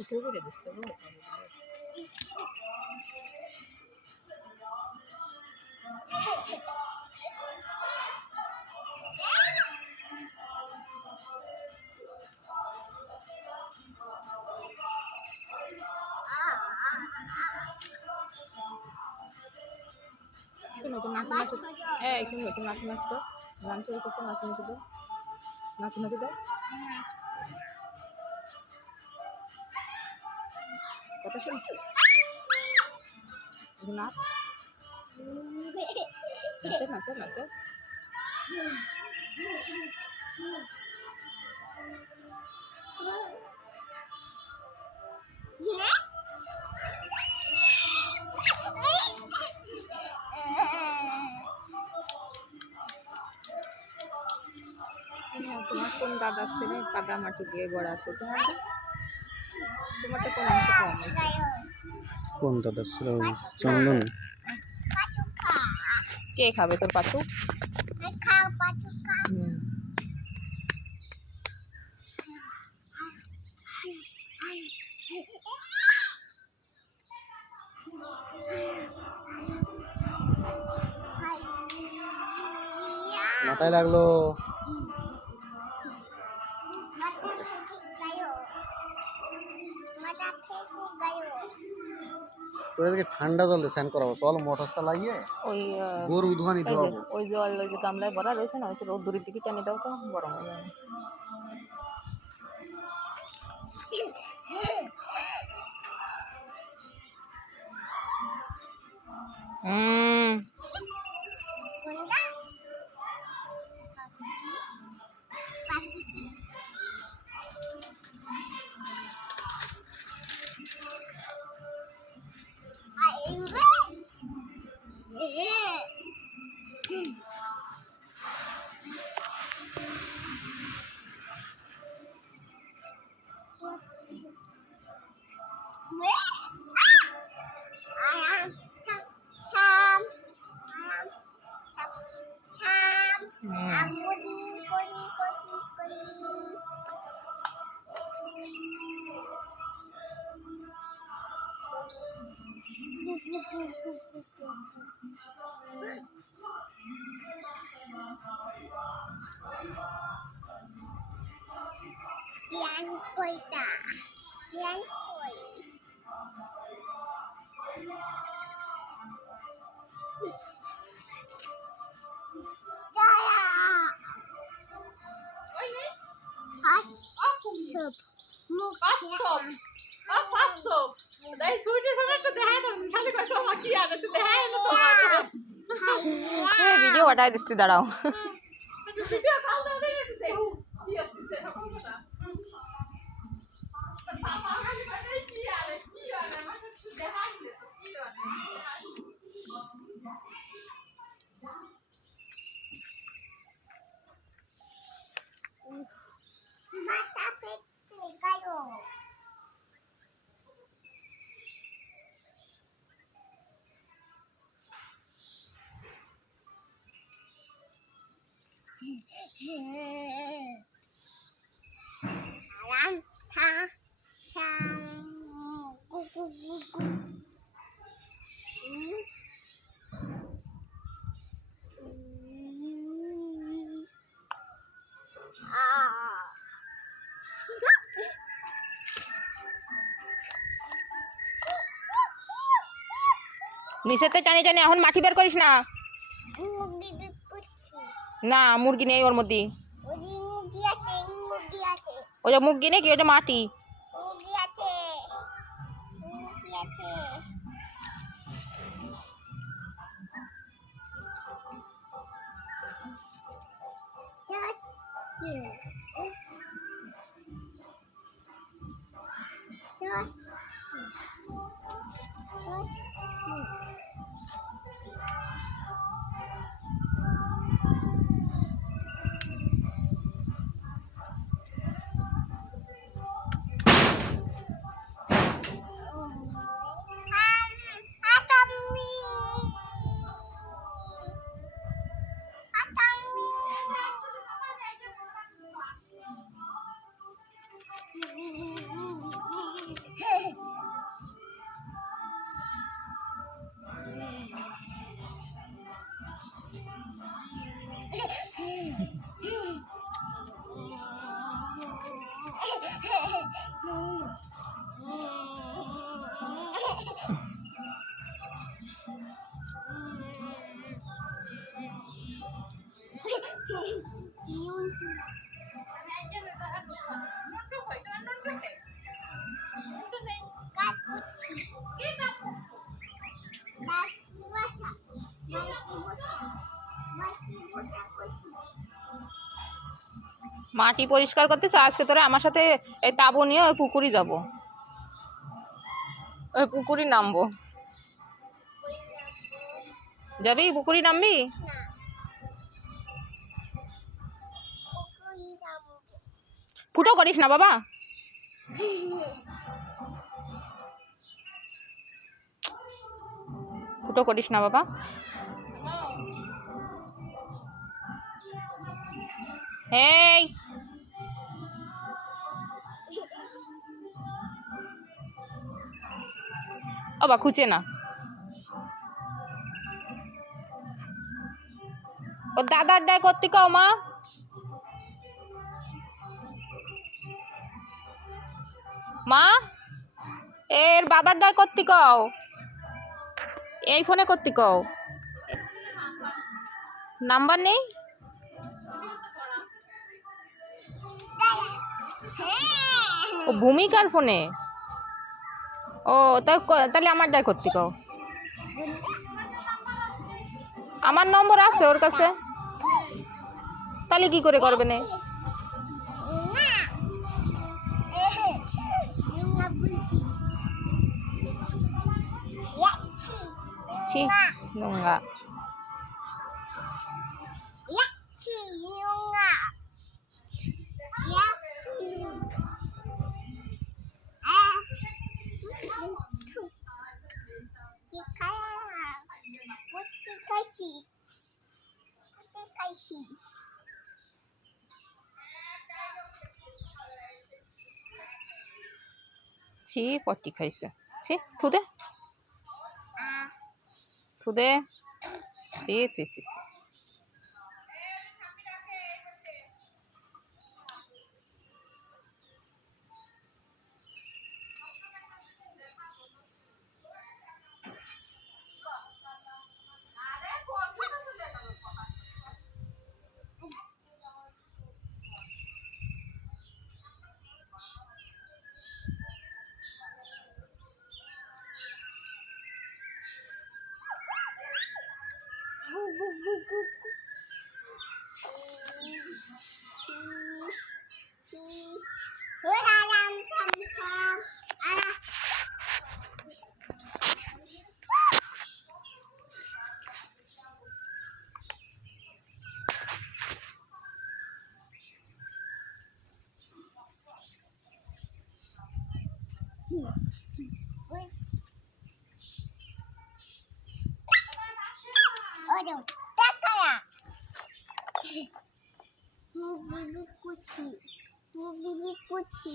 উঠে করে দিচ্ছে গো। শোনো তো নাচো নাচো, এই শোনো একটু নাচো নাচো তো, গান চলে করছো, নাচো নাচো তো, নাচো নাচো তো, কথা শুনছো? নাচ, নাচো নাচো নাচো। তোমার কোন দাদার ছেলে কাদা মাটি দিয়ে গড়াতো? তোমারটা কোন অংশ কম? কোন দাদার ছেলে? চন্দন। কে খাবে তোর পাচু? মাথায় লাগলো। তোর এদিকে ঠান্ডা জল দিয়ে স্নান করাবো, চল মোটরটা লাগিয়ে ওই গরু উধুয়ানি ধোয়াবো। ওই জল ওই যে গামলায় ভরা রয়েছে না, ওই তো রোদ্দুরের দিকে টেনে দাও তো, গরম হয়ে যাবে। Yang koi ta, yang koi. Daya. Asap. Asap. Asap. Dai সুইটের সময় তো দেখাই দাও, খালি কই তোমার কি আছে তো দেখাই না তোমার। এই ভিডিও হটাই দিচ্ছি, দাঁড়াও। ভিডিও কাল দাও দেখো কি আছে এখন কথা। মামা খালি কই কি আছে আমার তো দেখাই না কি আছে। Mata pekne kayo. Alam ta sang gu gu gu gu. নিচেতে টানি টানি এখন মাটি বের করিস না। মুরগি বিপুছি না মুরগি নেই ওর মধ্যে। ওই মুরগি আছে, মুরগি আছে, ওই যে মুরগি নেই কি, ওটা মাটি। মুরগি আছে, মুরগি আছে। Just kill. Just kill. মাটি পরিষ্কার করতেছ আজকে তোরা আমার সাথে এই তাবু নিয়ে ওই পুকুরি যাব, ওই পুকুরি নামবো। যাবি পুকুরি নামবি? ফুটো করিস না বাবা। ফুটো করিস না বাবা। হেই বাবা খুঁজে না, ও দাদার ডায় করতে কও মা। মা এর বাবার ডায় করতে কও, এই ফোনে করতে কও। নাম্বার নেই? ও ভূমিকার ফোনে। ও তাহলে আমার ডায় করতে কও। আমার নম্বর আছে ওর কাছে, তাহলে কি করে করবে না? ছি নোংরা। ছি পটি খাইছে, ছি থুদে থুদে, ছি ছি ছি ছি। Kucing.